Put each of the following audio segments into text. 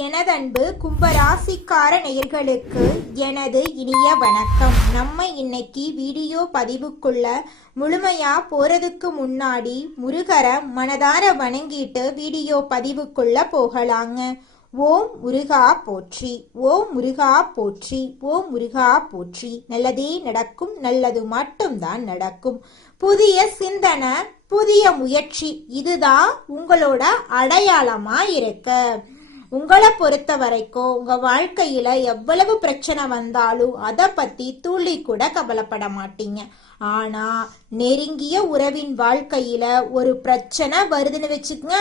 எனதன்பு கும்பராசிக்கார நேயர்களுக்கு எனது இனிய வணக்கம். நம்ம இன்னைக்கு வீடியோ பதிவுக்குள்ள முழுமையா போறதுக்கு முன்னாடி முருகரை மனதார வணங்கிட்டு வீடியோ பதிவுக்குள்ள போகலாங்க. ஓம் முருகா போற்றி, ஓம் முருகா போற்றி, ஓம் முருகா போற்றி. நல்லதே நடக்கும், நல்லது மட்டும்தான் நடக்கும். புதிய சிந்தனை, புதிய முயற்சி, இதுதான் உங்களோட அடையாளமா இருக்கு. உங்களை பொறுத்த வரைக்கும் உங்க வாழ்க்கையில எவ்வளவு பிரச்சனை வந்தாலும் அதை பத்தி துளி கூட கவலைப்பட மாட்டீங்க. ஆனா நெருங்கிய உறவின் வாழ்க்கையில ஒரு பிரச்சனை வருதுன்னு வச்சுக்கங்க,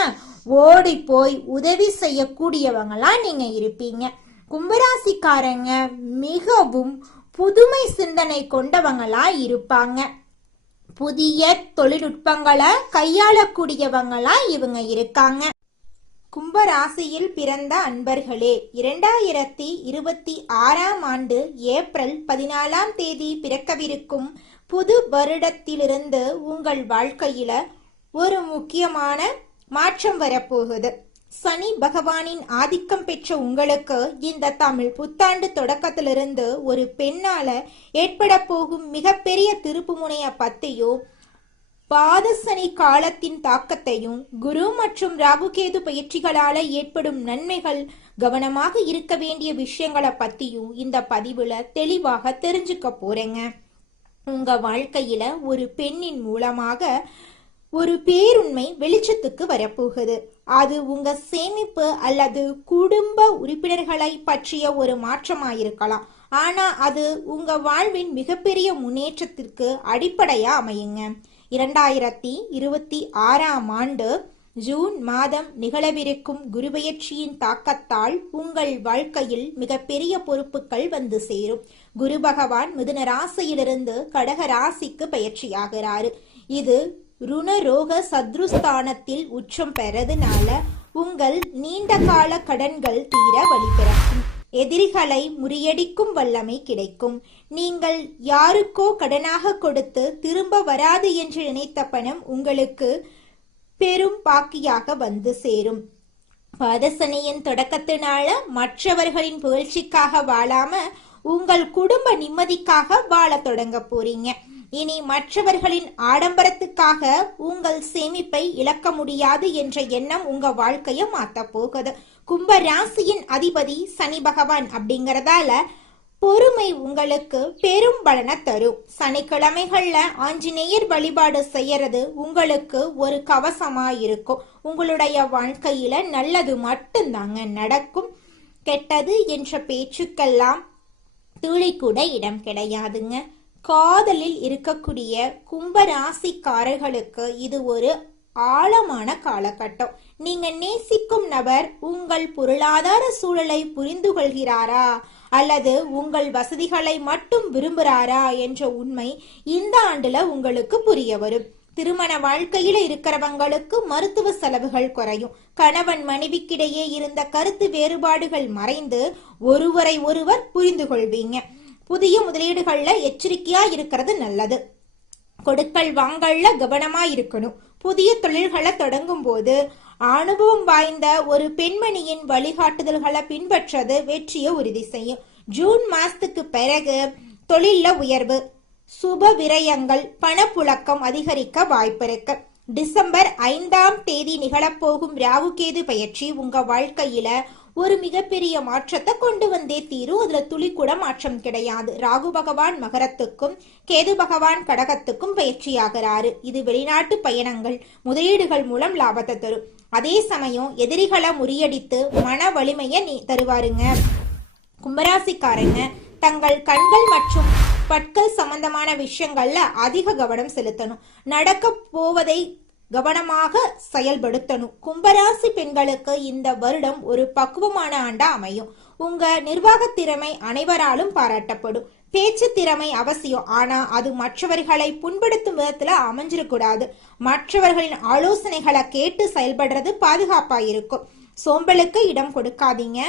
ஓடி போய் உதவி செய்யக்கூடியவங்களா நீங்க இருப்பீங்க. கும்பராசிக்காரங்க மிகவும் புதுமை சிந்தனை கொண்டவங்களா இருப்பாங்க. புதிய தொழில்நுட்பங்களை கையாளக்கூடியவங்களா இவங்க இருக்காங்க. கும்பராசியில் பிறந்த அன்பர்களே, 2026ஆம் ஆண்டு ஏப்ரல் 14ஆம் தேதி பிறக்கவிருக்கும் புது வருடத்திலிருந்து உங்கள் வாழ்க்கையில ஒரு முக்கியமான மாற்றம் வரப்போகுது. சனி பகவானின் ஆதிக்கம் பெற்ற உங்களுக்கு இந்த தமிழ் புத்தாண்டு தொடக்கத்திலிருந்து ஒரு பெண்ணால ஏற்பட போகும் மிகப்பெரிய திருப்புமுனைய பத்தியோ, பாதசனி காலத்தின் தாக்கத்தையும், குரு மற்றும் ராகுகேது பயிற்சிகளால ஏற்படும் நன்மைகள், கவனமாக இருக்க வேண்டிய விஷயங்களை பத்தியும் இந்த பதிவுல தெளிவாக தெரிஞ்சுக்க போறேங்க. உங்க வாழ்க்கையில ஒரு பெண்ணின் மூலமாக ஒரு பேருண்மை வெளிச்சத்துக்கு வரப்போகுது. அது உங்க சேமிப்பு அல்லது குடும்ப உறுப்பினர்களை பற்றிய ஒரு மாற்றமாயிருக்கலாம். ஆனா அது உங்க வாழ்வின் மிகப்பெரிய முன்னேற்றத்திற்கு அடிப்படையா அமையுங்க. 2026ஆம் ஆண்டு ஜூன் மாதம் நிகழவிருக்கும் குருபெயர்ச்சியின் தாக்கத்தால் உங்கள் வாழ்க்கையில் மிகப்பெரிய பொறுப்புகள் வந்து சேரும். குரு பகவான் மிதுன ராசியிலிருந்து கடக ராசிக்கு பயிற்சியாகிறாரு. இது ருணரோக சத்ருஸ்தானத்தில் உச்சம் பெறதுனால உங்கள் நீண்ட கால கடன்கள் தீர வழிபிறக்கும். எதிரிகளை முறியடிக்கும் வல்லமை கிடைக்கும். நீங்கள் யாருக்கோ கடனாக கொடுத்து திரும்ப வராது என்று நினைத்த பணம் உங்களுக்கு பெரும் பாக்கியாக வந்து சேரும். பாதசனியின் தொடக்கத்தினால மற்றவர்களின் புகழ்ச்சிக்காக வாழாம உங்கள் குடும்ப நிம்மதிக்காக வாழ தொடங்க போறீங்க. இனி மற்றவர்களின் ஆடம்பரத்துக்காக உங்கள் சேமிப்பை இழக்க முடியாது என்ற எண்ணம் உங்க வாழ்க்கைய மாத்த போகுது. கும்ப ராசியின் அதிபதி சனி பகவான் அப்படிங்கறதால பொறுமை உங்களுக்கு பெரும் பலனை தரும். சனிக்கிழமைகள்ல ஆஞ்சநேயர் வழிபாடு செய்யறது உங்களுக்கு ஒரு கவசமா இருக்கும். உங்களுடைய வாழ்க்கையில நல்லது மட்டும்தாங்க நடக்கும். கெட்டது என்ற பேச்சுக்கெல்லாம் துளி கூட இடம் கிடையாதுங்க. காதலில் இருக்கக்கூடிய கும்பராசிக்காரர்களுக்கு இது ஒரு ஆழமான காலகட்டம். நீங்க நேசிக்கும் நபர் உங்கள் பொருளாதார சூழலை புரிந்து கொள்கிறாரா அல்லது உங்கள் வசதிகளை மட்டும் விரும்புகிறாரா என்ற உண்மை இந்த ஆண்டுல உங்களுக்கு புரிய வரும். திருமண வாழ்க்கையில இருக்கிறவங்களுக்கு மருத்துவ செலவுகள் குறையும். கணவன் மனைவிக்கிடையே இருந்த கருத்து வேறுபாடுகள் மறைந்து ஒருவரை ஒருவர் புரிந்து கொள்வீங்க. புதிய முதலீடுகள்ல எச்சரிக்கையா இருக்கிறது நல்லது. கொடுக்கல் வாங்கல்ல கவனமா இருக்கணும். புதிய தொழில்களை தொடங்கும் போது அனுபவம் வாய்ந்த ஒரு பெண்மணியின் வழிகாட்டுதல்களை பின்பற்றது வெற்றியை உறுதி செய்யும். ஜூன் மாசத்துக்கு பிறகு தொழில்ல உயர்வு, சுப விரயங்கள், பணப்புழக்கம் அதிகரிக்க வாய்ப்பு இருக்கு. டிசம்பர் 5ஆம் தேதி நிகழப்போகும் ராகுகேது பயிற்சி உங்க வாழ்க்கையில ஒரு மிகப்பெரிய மாற்றத்தை கொண்டு வந்தே தீரும். அதுல துளி கூட மாற்றம் கிடையாது. ராகு பகவான் மகரத்துக்கும் கேது பகவான் கடகத்துக்கும் பயிற்சியாகிறாரு. இது வெளிநாட்டு பயணங்கள், முதலீடுகள் மூலம் லாபத்தை தரும். அதே சமயம் எதிரிகளை முறியடித்து மன வலிமையை தருவாருங்க. கும்பராசிக்காரங்க தங்கள் கண்கள் மற்றும் பற்கள் சம்பந்தமான விஷயங்கள்ல அதிக கவனம் செலுத்தணும். நடக்க போவதை கவனமாக செயல்படுத்தணும். கும்பராசி பெண்களுக்கு இந்த வருடம் ஒரு பக்குவமான ஆண்டா அமையும். உங்க நிர்வாக திறமை அனைவராலும் பாராட்டப்படும். பேச்சு திறமை அவசியம், ஆனா அது மற்றவர்களை புண்படுத்தும் விதத்துல அமைஞ்சிடக்கூடாது. மற்றவர்களின் ஆலோசனைகளை கேட்டு செயல்படுறது பாதுகாப்பா இருக்கும். சோம்பலுக்கு இடம் கொடுக்காதீங்க.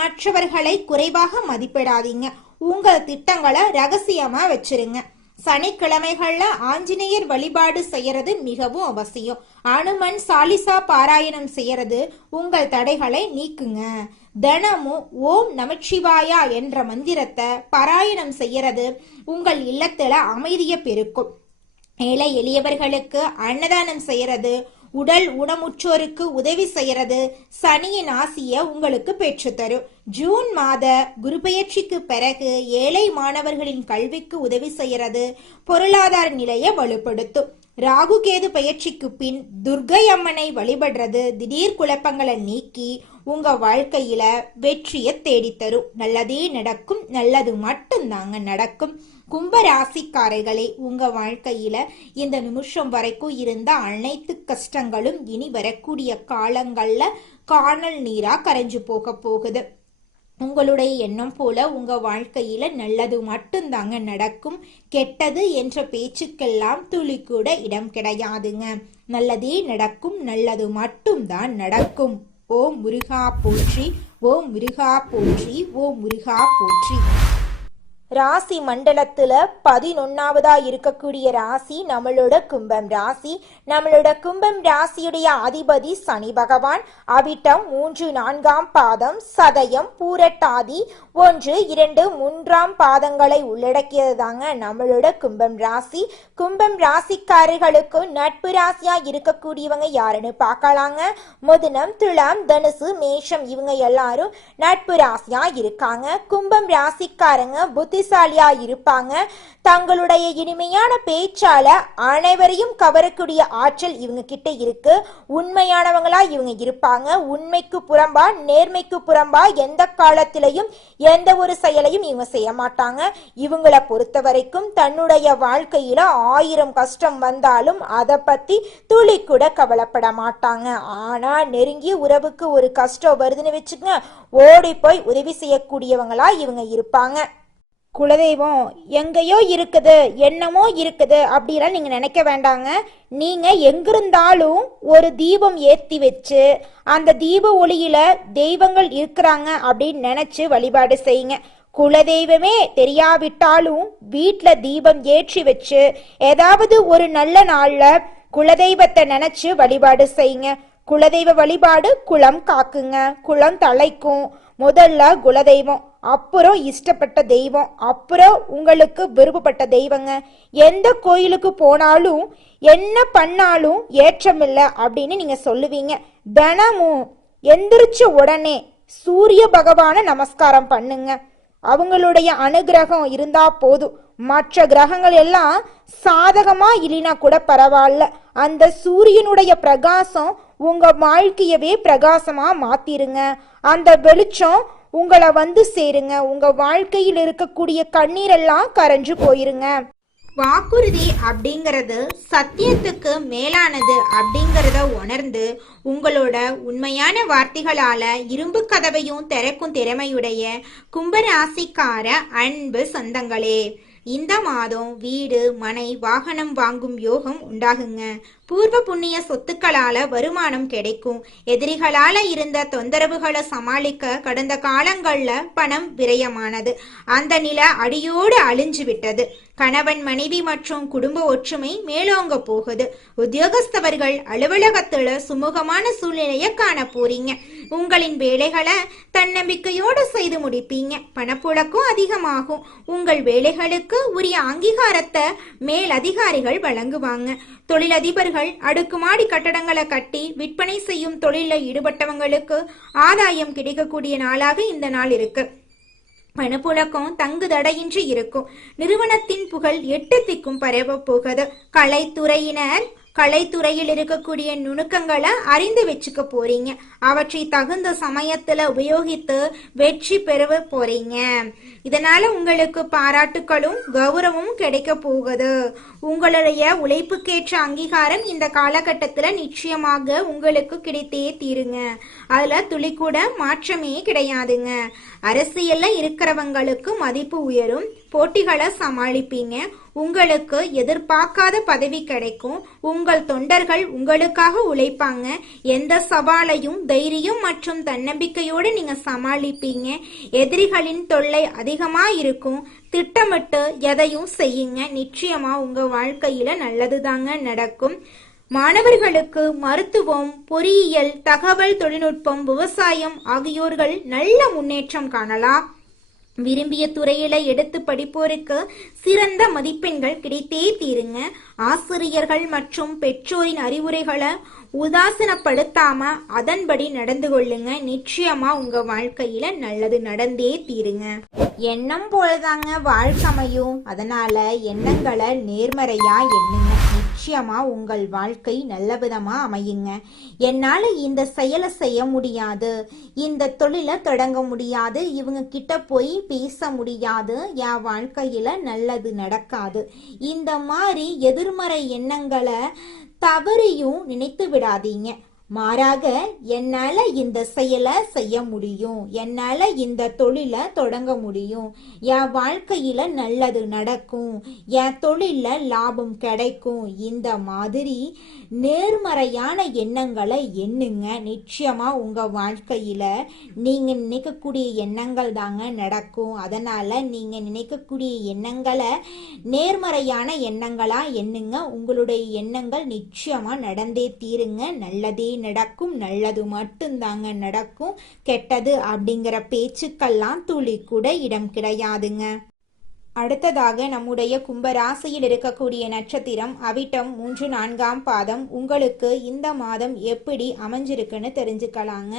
மற்றவர்களை குறைவாக மதிப்பிடாதீங்க. உங்கள் திட்டங்களை ரகசியமா வச்சிருங்க. சனிக்கிழமைகள்ல ஆஞ்சநேயர் வழிபாடு செய்யறது மிகவும் அவசியம். அனுமன் சாலிசா பாராயணம் செய்யறது உங்கள் தடைகளை நீக்குங்க. தினமும் ஓம் நமச்சிவாயா என்ற மந்திரத்தை பாராயணம் செய்யறது உங்கள் இல்லத்துல அமைதியை பெருக்கும். ஏழை எளியவர்களுக்கு அன்னதானம் செய்யறது, உடல் ஊனமுற்றோருக்கு உதவி செய்யறது சனியின் ஆசிய உங்களுக்கு பெற்றுத்தரும். ஜூன் மாத குரு பெயர்ச்சிக்கு பிறகு ஏழை மாணவர்களின் கல்விக்கு உதவி செய்யறது பொருளாதார நிலையை வலுப்படுத்தும். ராகு கேது பயிற்சிக்கு பின் துர்கை அம்மனை வழிபடுறது திடீர் குழப்பங்களை நீக்கி உங்க வாழ்க்கையில வெற்றியை தேடித்தரும். நல்லதே நடக்கும், நல்லது மட்டும்தாங்க நடக்கும். கும்ப ராசிக்காரர்களே, உங்க வாழ்க்கையில இந்த நிமிஷம் வரைக்கும் இருந்த அனைத்து கஷ்டங்களும் இனி வரக்கூடிய காலங்கள்ல காணல் நீரா கரைஞ்சு போகுது. உங்களுடைய எண்ணம் போல உங்க வாழ்க்கையில நல்லது மட்டும்தாங்க நடக்கும். கெட்டது என்ற பேச்சுக்கெல்லாம் துளி கூட இடம் கிடையாதுங்க. நல்லதே நடக்கும், நல்லது மட்டும்தான் நடக்கும். ஓம் முருகா போற்றி, ஓம் முருகா போற்றி, ஓம் முருகா போற்றி. ராசி மண்டலத்துல 11வதா இருக்கக்கூடிய ராசி நம்மளோட கும்பம் ராசி. நம்மளோட கும்பம் ராசியுடைய அதிபதி சனி பகவான். அவிட்டம் 3, 4ஆம் பாதம், சதயம், பூரட்டாதி 1, 2, 3ஆம் பாதங்களை உள்ளடக்கியது தாங்க நம்மளோட கும்பம் ராசி. கும்பம் ராசிக்காரர்களுக்கு நட்பு ராசியா இருக்கக்கூடியவங்க யாருன்னு பார்க்கலாங்க. மிதுனம், துலாம், தனுசு, மேஷம் இவங்க எல்லாரும் நட்பு ராசியா இருக்காங்க. கும்பம் ராசிக்காரங்க புத்திசாலியா இருப்பாங்க. தங்களுடைய இனிமையான பேச்சால அனைவரையும் கவரக்கூடிய ஆற்றல் இவங்க கிட்ட இருக்கு. உண்மையானவங்களா இவங்க இருப்பாங்க. உண்மைக்கு புறம்பா, நேர்மைக்கு புறம்பா எந்த காலத்திலையும் எந்த ஒரு செயலையும் இவங்க செய்ய மாட்டாங்க. இவங்களை பொறுத்த வரைக்கும் தன்னுடைய வாழ்க்கையில 1000 கஷ்டம் வந்தாலும் அதை பத்தி துளி கூட கவலைப்பட மாட்டாங்க. ஆனா நெருங்கிய உறவுக்கு ஒரு கஷ்டம் வருதுன்னு வச்சுக்கங்க, ஓடி போய் உதவி செய்யக்கூடியவங்களா இவங்க இருப்பாங்க. குலதெய்வம் எங்கேயோ இருக்குது, என்னமோ இருக்குது அப்படிலாம் நீங்க நினைக்க வேண்டாங்க. நீங்க எங்கிருந்தாலும் ஒரு தீபம் ஏற்றி வச்சு அந்த தீப ஒளியில தெய்வங்கள் இருக்கிறாங்க அப்படின்னு நினைச்சு வழிபாடு செய்யுங்க. குலதெய்வமே தெரியாவிட்டாலும் வீட்டில் தீபம் ஏற்றி வச்சு ஏதாவது ஒரு நல்ல நாள்ல குலதெய்வத்தை நினைச்சு வழிபாடு செய்யுங்க. குலதெய்வ வழிபாடு குலம் காக்குங்க, குலம் தலைக்கும். முதல்ல குலதெய்வம், அப்புறம் இஷ்டப்பட்ட தெய்வம், அப்புறம் உங்களுக்கு விருப்பப்பட்ட தெய்வங்க. எந்த கோயிலுக்கு போனாலும் என்ன பண்ணாலும் ஏற்றமில்லை அப்படின்னு நீங்க சொல்லுவீங்க. தினமும் எந்திரிச்ச உடனே சூரிய பகவானை நமஸ்காரம் பண்ணுங்க. அவங்களுடைய அனுகிரகம் இருந்தா போதும். மற்ற கிரகங்கள் எல்லாம் சாதகமா இல்லைனா கூட பரவாயில்ல, அந்த சூரியனுடைய பிரகாசம் உங்க வாழ்க்கையவே பிரகாசமா மாத்திருங்க. அந்த வெளிச்சம் உங்களை வந்து சேருங்க. உங்க வாழ்க்கையில் இருக்கக்கூடிய கண்ணீரெல்லாம் கரைஞ்சு போயிருங்க. வாக்குறுதி அப்படிங்கிறது சத்தியத்துக்கு மேலானது அப்படிங்கிறத உணர்ந்து உங்களோட உண்மையான வார்த்தைகளால இரும்பு கதவையும் திறக்கும் திறமையுடைய கும்பராசிக்கார அன்பு சொந்தங்களே, இந்த மாதம் வீடு, மனை, வாகனம் வாங்கும் யோகம் உண்டாகுங்க. பூர்வ புண்ணிய சொத்துக்களால வருமானம் கிடைக்கும். எதிரிகளால இருந்த தொந்தரவுகளை சமாளிக்க கடந்த காலங்கள்ல பணம் விரயமானது. அந்த நிலை அடியோடு அழிஞ்சு விட்டது. கணவன், மனைவி மற்றும் குடும்ப ஒற்றுமை மேலோங்க போகுது. உத்தியோகஸ்தவர்கள் அலுவலகத்துல சுமூகமான சூழ்நிலையை காண போறீங்க. உங்களின் வேலைகளை தன்னம்பிக்கையோடு செய்து முடிப்பீங்க. பணப்புழக்கம் அதிகமாகும். உங்கள் வேலைகளுக்கு உரிய அங்கீகாரத்தை மேல் அதிகாரிகள் வழங்குவாங்க. தொழிலதிபர்கள் அடுக்குமாடி கட்டடங்களை கட்டி விற்பனை செய்யும் தொழிலில் ஈடுபட்டவங்களுக்கு ஆதாயம் கிடைக்கக்கூடிய நாளாக இந்த நாள் இருக்கு. பணப்புழக்கம் தங்கு தடையின்றி இருக்கும். நிறுவனத்தின் புகழ் 8 திக்கும் பரவ போகுது. கலைத்துறையில் இருக்கக்கூடிய நுணுக்கங்களை அறிந்து வச்சுக்க போறீங்க. அவற்றை தகுந்த சமயத்துல உபயோகித்து வெற்றி பெற போறீங்க. இதனால உங்களுக்கு பாராட்டுகளும் கௌரவமும் கிடைக்க போகுது. உங்களுடைய உழைப்புக்கேற்ற அங்கீகாரம் இந்த காலகட்டத்துல நிச்சயமாக உங்களுக்கு கிடைத்தே தீருங்க. அதுல துளி கூட மாற்றமே கிடையாதுங்க. அரசியல்ல இருக்கிறவங்களுக்கு மதிப்பு உயரும். போட்டிகளை சமாளிப்பீங்க. உங்களுக்கு எதிர்பார்க்காத பதவி கிடைக்கும். உங்கள் தொண்டர்கள் உங்களுக்காக உழைப்பாங்க. எந்த சவாலையும் தைரியம் மற்றும் தன்னம்பிக்கையோடு நீங்க சமாளிப்பீங்க. எதிரிகளின் தொல்லை அதிகமா இருக்கும். திட்டமிட்டு எதையும் செய்யுங்க. நிச்சயமா உங்க வாழ்க்கையில நல்லதுதாங்க நடக்கும். மாணவர்களுக்கு மருத்துவம், பொறியியல், தகவல் தொழில்நுட்பம், விவசாயம் ஆகியோர்கள் நல்ல முன்னேற்றம் காணலாம். விரும்பிய துறையில எடுத்து படிப்போருக்கு சிறந்த மதிப்பெண்கள் கிடைத்தே தீருங்க. ஆசிரியர்கள் மற்றும் பெற்றோரின் அறிவுரைகளை உதாசீனப்படுத்தாம அதன்படி நடந்து கொள்ளுங்க. நிச்சயமா உங்க வாழ்க்கையில நல்லது நடந்தே தீருங்க. எண்ணம் போலதாங்க வாழ்க்கை அமையும். அதனால எண்ணங்களை நேர்மறையா எண்ணுங்க. நிச்சயமா உங்கள் வாழ்க்கை நல்ல விதமா அமையுங்க. என்னால இந்த செயலை செய்ய முடியாது, இந்த தொழிலை தொடங்க முடியாது, இவங்க கிட்ட போய் பேச முடியாது, என் வாழ்க்கையில நல்லது நடக்காது, இந்த மாதிரி எதிர்மறை எண்ணங்களை தவறையும் நினைத்து விடாதீங்க. மாறாக என்னால இந்த செயலை செய்ய முடியும், என்னால இந்த தொழிலை தொடங்க முடியும், என் வாழ்க்கையில நல்லது நடக்கும், என் தொழில லாபம் கிடைக்கும், இந்த மாதிரி நேர்மறையான எண்ணங்களை எண்ணுங்க. நிச்சயமா உங்க வாழ்க்கையில நீங்க நினைக்கக்கூடிய எண்ணங்கள் தாங்க நடக்கும். அதனால நீங்க நினைக்கக்கூடிய எண்ணங்களை நேர்மறையான எண்ணங்களா எண்ணுங்க. உங்களுடைய எண்ணங்கள் நிச்சயமா நடந்தே தீருங்க. நல்லதே நடக்கும், நல்லது மட்டும்தாங்க நடக்கும். கெட்டது அப்படிங்கிற பேச்சுக்கெல்லாம் துளி கூட இடம் கிடையாதுங்க. அடுத்ததாக நம்முடைய கும்பராசியில் இருக்கக்கூடிய நட்சத்திரம் அவிட்டம் 3, 4ஆம் பாதம். உங்களுக்கு இந்த மாதம் எப்படி அமைஞ்சிருக்குன்னு தெரிஞ்சுக்கலாங்க.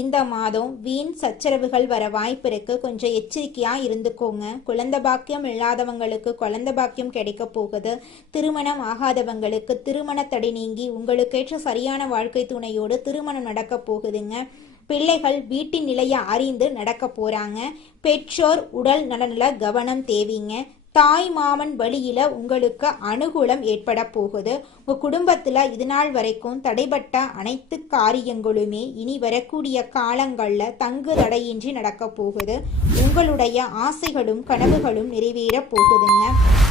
இந்த மாதம் வீண் சச்சரவுகள் வர வாய்ப்பு இருக்கு. கொஞ்சம் எச்சரிக்கையா இருந்துக்கோங்க. குழந்தை பாக்கியம் இல்லாதவங்களுக்கு குழந்தை பாக்கியம் கிடைக்க போகுது. திருமணம் ஆகாதவங்களுக்கு திருமண தடை நீங்கி உங்களுக்கேற்ற சரியான வாழ்க்கை துணையோடு திருமணம் நடக்க போகுதுங்க. பிள்ளைகள் வீட்டின் நிலையை அறிந்து நடக்க போறாங்க. பெற்றோர் உடல் நலனில கவனம் தேவைங்க. தாய் மாமன் வழியில உங்களுக்கு அனுகூலம் ஏற்பட போகுது. உங்க குடும்பத்துல இது நாள் வரைக்கும் தடைபட்ட அனைத்து காரியங்களுமே இனி வரக்கூடிய காலங்கள்ல தங்கு தடையின்றி நடக்க போகுது. உங்களுடைய ஆசைகளும் கனவுகளும் நிறைவேற போகுதுங்க.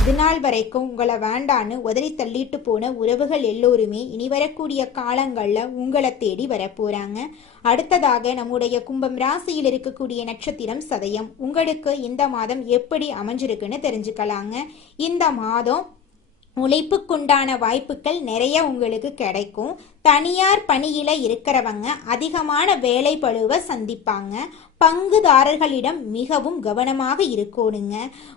இது நாள் வரைக்கும் உங்களை வேண்டான்னு உதறி தள்ளிட்டு போன உறவுகள் எல்லோருமே இனி வரக்கூடிய காலங்கள்ல உங்களை தேடி வரப்போறாங்க. அடுத்ததாக நம்முடைய கும்பம் ராசியில் இருக்கக்கூடிய நட்சத்திரம் சதயம். உங்களுக்கு இந்த மாதம் எப்படி அமைஞ்சிருக்குன்னு தெரிஞ்சுக்கலாங்க. இந்த மாதம் உழைப்புக்குண்டான வாய்ப்புகள் நிறைய உங்களுக்கு கிடைக்கும். தனியார் பணியில இருக்கிறவங்க அதிகமான வேலை பளுவை சந்திப்பாங்க. பங்குதாரர்களிடம் மிகவும் கவனமாக இருக்கணுங்க.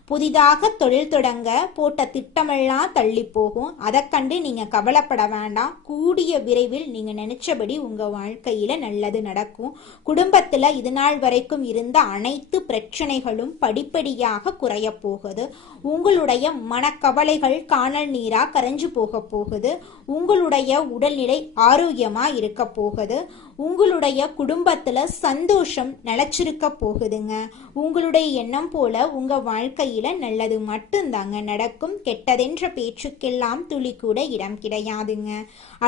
புதிதாக தொழில் தொடங்க போட்ட திட்டமெல்லாம் தள்ளி போகும். அதை கண்டு நீங்க கவலைப்பட வேண்டாம். கூடிய விரைவில் நீங்க நினைச்சபடி உங்க வாழ்க்கையில நல்லது நடக்கும். குடும்பத்துல இது நாள் வரைக்கும் இருந்த அனைத்து பிரச்சனைகளும் படிப்படியாக குறைய போகுது. உங்களுடைய மனக்கவலைகள் காணல் நீரா கரைஞ்சு போக போகுது. உங்களுடைய உடல்நிலை ஆரோக்கியமா இருக்க போகுது. உங்களுடைய குடும்பத்துல சந்தோஷம் நிலைச்சிருக்க போகுதுங்க. உங்களுடைய எண்ணம் போல உங்க வாழ்க்கையில நல்லது மட்டும்தாங்க நடக்கும். கெட்டதென்ற பேச்சுக்கெல்லாம் துளி கூட இடம் கிடையாதுங்க.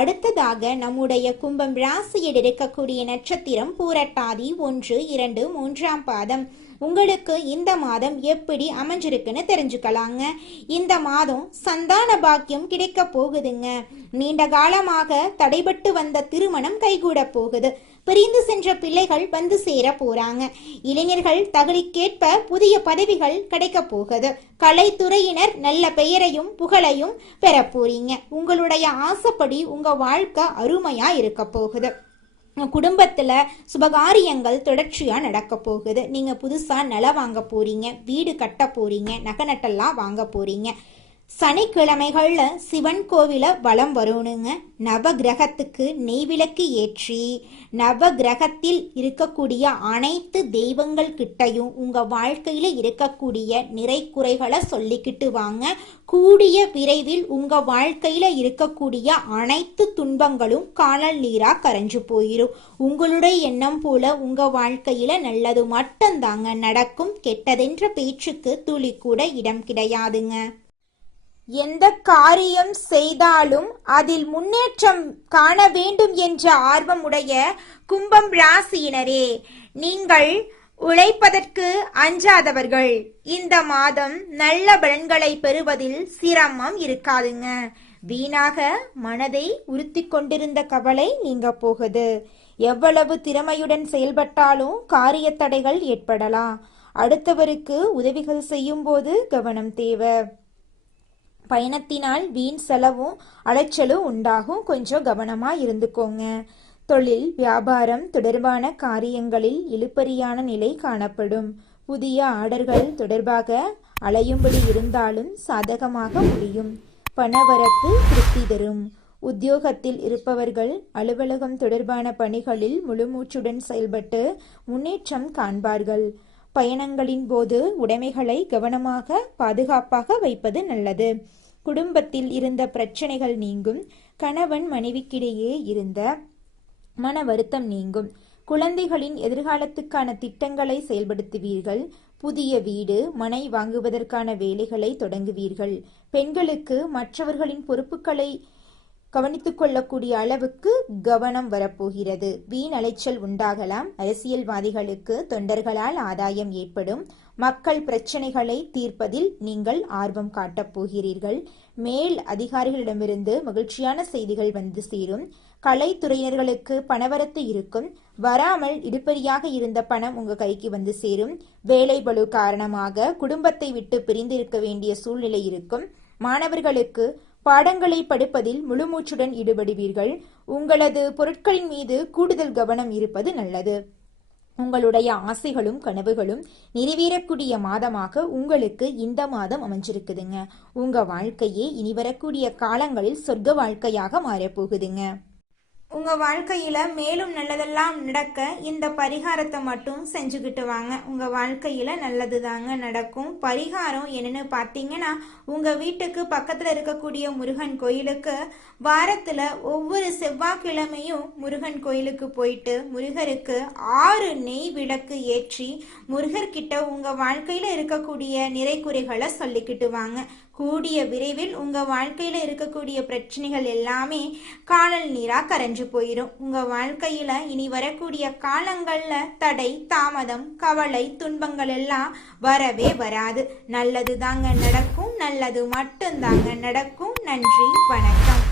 அடுத்ததாக நம்முடைய கும்பம் ராசியில் இருக்கக்கூடிய நட்சத்திரம் பூரட்டாதி 1, 2, 3ஆம் பாதம். உங்களுக்கு இந்த மாதம் எப்படி அமைஞ்சிருக்குன்னு தெரிஞ்சுக்கலாங்க. இந்த மாதம் சந்தான பாக்கியம் கிடைக்க போகுதுங்க. நீண்ட காலமாக தடைபட்டு வந்த திருமணம் கைகூட போகுது. பிரிந்து சென்ற பிள்ளைகள் வந்து சேர போறாங்க. இளைஞர்கள் தகுதிக்கேற்ப புதிய பதவிகள் கிடைக்க போகுது. கலைத்துறையினர் நல்ல பெயரையும் புகழையும் பெற போறீங்க. உங்களுடைய ஆசைப்படி உங்க வாழ்க்கை அருமையா இருக்க போகுது. குடும்பத்துல சுபகாரியங்கள் தொடர்ச்சியா நடக்க போகுது. நீங்க புதுசா நிலம் வாங்க போறீங்க, வீடு கட்ட போறீங்க, நகை நட்டெல்லாம் வாங்க போறீங்க. சனிக்கிழமைகள்ல சிவன் கோவில வலம் வரணுங்க. நவ கிரகத்துக்கு நெய்விளக்கு ஏற்றி நவ கிரகத்தில் இருக்கக்கூடிய அனைத்து தெய்வங்கள் கிட்டையும் உங்க வாழ்க்கையில இருக்கக்கூடிய நிறை குறைகளை சொல்லிக்கிட்டு வாங்க. கூடிய விரைவில் உங்க வாழ்க்கையில இருக்கக்கூடிய அனைத்து துன்பங்களும் காணல் நீரா கரைஞ்சு போயிரும். உங்களுடைய எண்ணம் போல உங்க வாழ்க்கையில நல்லது மட்டும்தாங்க நடக்கும். கெட்டதென்ற பேச்சுக்கு துளி கூட இடம் கிடையாதுங்க. எந்த காரியம் செய்தாலும் அதில் முன்னேற்றம் காண வேண்டும் என்ற ஆர்வமுடைய கும்பம் ராசியினரே, நீங்கள் உழைப்பதற்கு அஞ்சாதவர்கள். இந்த மாதம் நல்ல பலன்களை பெறுவதில் சிரமம் இருக்காதுங்க. வீணாக மனதை உறுத்தி கொண்டிருந்த கவலை நீங்க போகுது. எவ்வளவு திறமையுடன் செயல்பட்டாலும் காரிய தடைகள் ஏற்படலாம். அடுத்தவருக்கு உதவிகள் செய்யும் போது கவனம் தேவை. பயணத்தினால் வீண் செலவும் அலைச்சலும் உண்டாகும், கொஞ்சம் கவனமா இருந்துக்கோங்க. தொழில் வியாபாரம் தொடர்பான காரியங்களில் இழுபறியான நிலை காணப்படும். புதிய ஆர்டர்கள் தொடர்பாக அலையும்படி இருந்தாலும் சாதகமாக முடியும். பணவரத்து திருப்தி தரும். உத்தியோகத்தில் இருப்பவர்கள் அலுவலகம் தொடர்பான பணிகளில் முழுமூச்சுடன் செயல்பட்டு முன்னேற்றம் காண்பார்கள். பயணங்களின் போது உடைமைகளை கவனமாக பாதுகாப்பாக வைப்பது நல்லது. குடும்பத்தில் இருந்த பிரச்சனைகள் நீங்கும். கணவன் மனைவிக்கிடையே இருந்த மன வருத்தம் நீங்கும். குழந்தைகளின் எதிர்காலத்துக்கான திட்டங்களை செயல்படுத்துவீர்கள். புதிய வீடு மனை வாங்குவதற்கான வேலைகளை தொடங்குவீர்கள். பெண்களுக்கு மற்றவர்களின் பொறுப்புகளை கவனித்துக் கொள்ளக்கூடிய அளவுக்கு கவனம் வரப்போகிறது. வீண் அலைச்சல் உண்டாகலாம். அரசியல்வாதிகளுக்கு தொண்டர்களால் ஆதாயம் ஏற்படும். மக்கள் பிரச்சனைகளை தீர்ப்பதில் நீங்கள் ஆர்வம் காட்டப் போகிறீர்கள். மேல் அதிகாரிகளிடமிருந்து மகிழ்ச்சியான செய்திகள் வந்து சேரும். கலைத்துறையினர்களுக்கு பணவரத்து இருக்கும். வராமல் இடுபறியாக இருந்த பணம் உங்க கைக்கு வந்து சேரும். வேலை பளு காரணமாக குடும்பத்தை விட்டு பிரிந்திருக்க வேண்டிய சூழ்நிலை இருக்கும். மாணவர்களுக்கு பாடங்களை படிப்பதில் முழுமூச்சுடன் ஈடுபடுவீர்கள். உங்களது பொருட்களின் மீது கூடுதல் கவனம் இருப்பது நல்லது. உங்களுடைய ஆசைகளும் கனவுகளும் நிறைவேறக்கூடிய மாதமாக உங்களுக்கு இந்த மாதம் அமைஞ்சிருக்குதுங்க. உங்க வாழ்க்கையே இனி வரக்கூடிய காலங்களில் சொர்க்க வாழ்க்கையாக மாறப்போகுதுங்க. உங்க வாழ்க்கையில மேலும் நல்லதெல்லாம் நடக்க இந்த பரிகாரத்தை மட்டும் செஞ்சுக்கிட்டு வாங்க. உங்க வாழ்க்கையில நல்லது தாங்க நடக்கும். பரிகாரம் என்னன்னு பார்த்தீங்கன்னா, உங்க வீட்டுக்கு பக்கத்துல இருக்கக்கூடிய முருகன் கோயிலுக்கு வாரத்துல ஒவ்வொரு செவ்வாய்க்கிழமையும் முருகன் கோயிலுக்கு போயிட்டு முருகருக்கு 6 நெய் விளக்கு ஏற்றி முருகர்கிட்ட உங்க வாழ்க்கையில இருக்கக்கூடிய நிறைக்குறைகளை சொல்லிக்கிட்டு வாங்க. கூடிய விரைவில் உங்க வாழ்க்கையில இருக்கக்கூடிய பிரச்சனைகள் எல்லாமே காணல் நீரா கரைஞ்சு போயிடும். உங்க வாழ்க்கையில இனி வரக்கூடிய காலங்கள்ல தடை தாமதம் கவலை துன்பங்கள் எல்லாம் வரவே வராது. நல்லது தாங்க நடக்கும். நல்லது மட்டும் தாங்க நடக்கும். நன்றி, வணக்கம்.